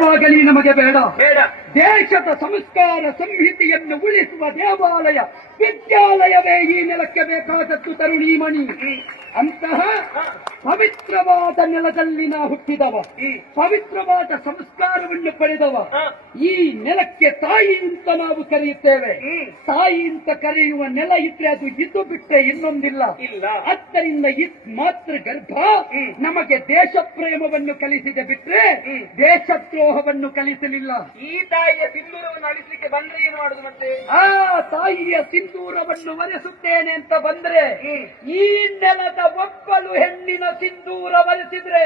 ದೇವಾಲಯವಾಗಲಿ ನಮಗೆ ಬೇಡ. ಬೇಡ. ದೇಶದ ಸಂಸ್ಕಾರ ಸಂಹಿತೆಯನ್ನು ಉಳಿಸುವ ದೇವಾಲಯ ವಿದ್ಯಾಲಯವೇ ಈ ನೆಲಕ್ಕೆ ಬೇಕಾದದ್ದು ತರುಣೀಮಣಿ. ಅಂತಹ ಪವಿತ್ರವಾದ ನೆಲದಲ್ಲಿ ನಾ ಹುಟ್ಟಿದವ, ಪವಿತ್ರವಾದ ಸಂಸ್ಕಾರವನ್ನು ಪಡೆದವ. ಈ ನೆಲಕ್ಕೆ ತಾಯಿ ಅಂತ ನಾವು ಕರೆಯುತ್ತೇವೆ. ತಾಯಿ ಅಂತ ಕರೆಯುವ ನೆಲ ಇದ್ರೆ ಅದು ಇದು ಬಿಟ್ಟರೆ ಇನ್ನೊಂದಿಲ್ಲ. ಆದ್ದರಿಂದ ಮಾತೃ ಗರ್ಭ ನಮಗೆ ದೇಶ ಪ್ರೇಮವನ್ನು ಕಲಿಸಿದೆ ಬಿಟ್ರೆ ದೇಶದ್ರೋಹವನ್ನು ಕಲಿಸಲಿಲ್ಲ. ಈ ತಾಯಿಯ ಸಿಂಧೂರವನ್ನು ಅಳಿಸಲಿಕ್ಕೆ ಬಂದ್ರೆ ಏನು ಮಾಡುದು? ಮತ್ತೆ ಆ ತಾಯಿಯ ಸಿಂಧೂರವನ್ನು ಒರೆಸುತ್ತೇನೆ ಅಂತ ಬಂದ್ರೆ ಈ ನೆಲದ ಒಬ್ಬಳು ಹೆಣ್ಣಿನ ಸಿಂಧೂರ ಒರೆಸಿದ್ರೆ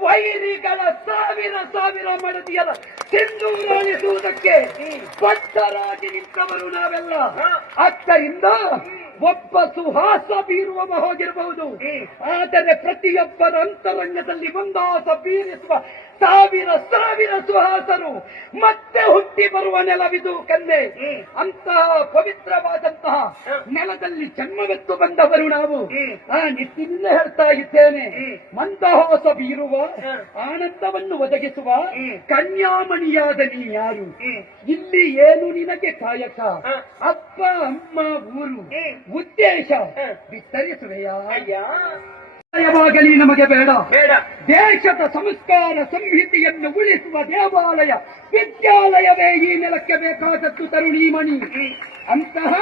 ವೈರಿಗಳ ಸಾವಿರ ಸಾವಿರ ಮಡದಿಯರ ಸಿಂಧೂರ ಅಳಿಸುವುದಕ್ಕೆ ಬದ್ಧರಾಗಿ ನಿಂತವರು ನಾವೆಲ್ಲ. ಆದ್ದರಿಂದ ಒಬ್ಬ ಸುಹಾಸ ಬೀರುವವ ಹೋಗಿರಬಹುದು, ಆದರೆ ಪ್ರತಿಯೊಬ್ಬರ ಅಂತರಂಗದಲ್ಲಿ ಒಂದಾಸ ಬೀರಿಸುವ ಸಾವಿರ ಸಾವಿರ ಸುಹಾಸರು ಮತ್ತೆ ಹುಟ್ಟಿ ಬರುವ ನೆಲವಿದು ಕನ್ನೆ. ಅಂತಹ ಪವಿತ್ರವಾದಂತಹ ನೆಲದಲ್ಲಿ ಜನ್ಮವೆತ್ತು ಬಂದವರು ನಾವು. ಆ ನಿಟ್ಟಿನಿಂದ ಹೇಳ್ತಾ ಇದ್ದೇನೆ, ಮಂದಹಾಸ ಬೀರುವ ಆನಂದವನ್ನು ಒದಗಿಸುವ ಕನ್ಯಾಮಣಿಯಾದ ನೀ ಯಾರು? ಇಲ್ಲಿ ಏನು ನಿನಗೆ ಕಾಯಕ? ಅಪ್ಪ ಅಮ್ಮ ಊರು ಉದ್ದೇಶ ವಿಸ್ತರಿಸುವೆಯಾ? ದೇವಾಲಯವಾಗಲಿ ನಮಗೆ ಬೇಡ. ಬೇಡ. ದೇಶದ ಸಂಸ್ಕಾರ ಸಂಹಿತೆಯನ್ನು ಉಳಿಸುವ ದೇವಾಲಯ ವಿದ್ಯಾಲಯವೇ ಈ ನೆಲಕ್ಕೆ ಬೇಕಾದದ್ದು ತರುಣೀಮಣಿ. ಅಂತಹ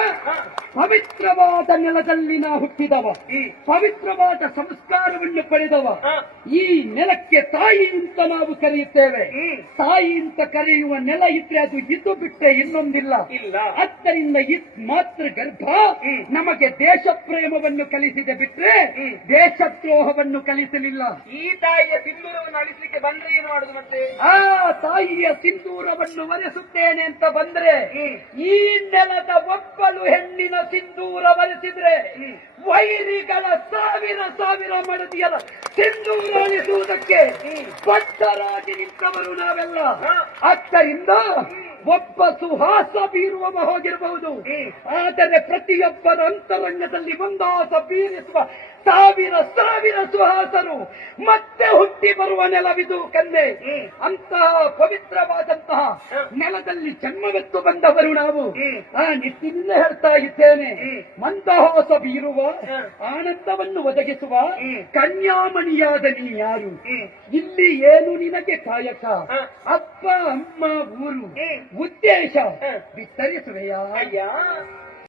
ಪವಿತ್ರವಾದ ನೆಲದಲ್ಲಿ ನಾ ಹುಟ್ಟಿದವ, ಪವಿತ್ರವಾದ ಸಂಸ್ಕಾರವನ್ನು ಪಡೆದವ. ಈ ನೆಲಕ್ಕೆ ತಾಯಿ ಅಂತ ನಾವು ಕರೆಯುತ್ತೇವೆ. ತಾಯಿ ಅಂತ ಕರೆಯುವ ನೆಲ ಇದ್ರೆ ಅದು ಇದು ಬಿಟ್ಟರೆ ಇನ್ನೊಂದಿಲ್ಲ. ಆದ್ದರಿಂದ ಮಾತೃ ಗರ್ಭ ನಮಗೆ ದೇಶ ಪ್ರೇಮವನ್ನು ಕಲಿಸಿದೆ ಬಿಟ್ರೆ ದೇಶದ್ರೋಹವನ್ನು ಕಲಿಸಲಿಲ್ಲ. ಈ ತಾಯಿಯ ಸಿಂಧೂರವನ್ನು ಅಳಿಸಲಿಕ್ಕೆ ಬಂದ್ರೆ ಏನು ಮಾಡುದು? ಮತ್ತೆ ಆ ತಾಯಿಯ ಸಿಂಧೂರವನ್ನು ಒರೆಸುತ್ತೇನೆ ಅಂತ ಬಂದ್ರೆ ಈ ನೆಲದ ಒಬ್ಬಳು ಹೆಣ್ಣಿನ ಸಿಂಧೂರ ಒರೆಸಿದ್ರೆ ವೈರಿಗಳ ಸಾವಿರ ಸಾವಿರ ಮಡದಿಯರ ಸಿಂಧೂರ ಅಳಿಸುವುದಕ್ಕೆ ಬದ್ಧರಾಗಿ ನಿಂತವರು ನಾವೆಲ್ಲ. ಆದ್ದರಿಂದ ಒಬ್ಬ ಸುಹಾಸ ಬೀರುವವ ಹೋಗಿರಬಹುದು, ಆದರೆ ಪ್ರತಿಯೊಬ್ಬರ ಅಂತರಂಗದಲ್ಲಿ ಒಂದಾಸ ಬೀರಿಸುವ ಸಾವಿರ ಸಾವಿರ ಸುಹಾಸರು ಮತ್ತೆ ಹುಟ್ಟಿ ಬರುವ ನೆಲವಿದು ಕನ್ನೆ. ಅಂತಹ ಪವಿತ್ರವಾದಂತಹ ನೆಲದಲ್ಲಿ ಜನ್ಮವೆತ್ತು ಬಂದವರು ನಾವು. ಆ ನಿಟ್ಟಿನಿಂದ ಹೇಳ್ತಾ ಇದ್ದೇನೆ, ಮಂದಹಾಸ ಬೀರುವ ಆನಂದವನ್ನು ಒದಗಿಸುವ ಕನ್ಯಾಮಣಿಯಾದ ನೀ ಯಾರು? ಇಲ್ಲಿ ಏನು ನಿನಗೆ ಕಾಯಕ? ಅಪ್ಪ ಅಮ್ಮ ಊರು ಉದ್ದೇಶ ವಿಸ್ತರಿಸುವೆಯಾ?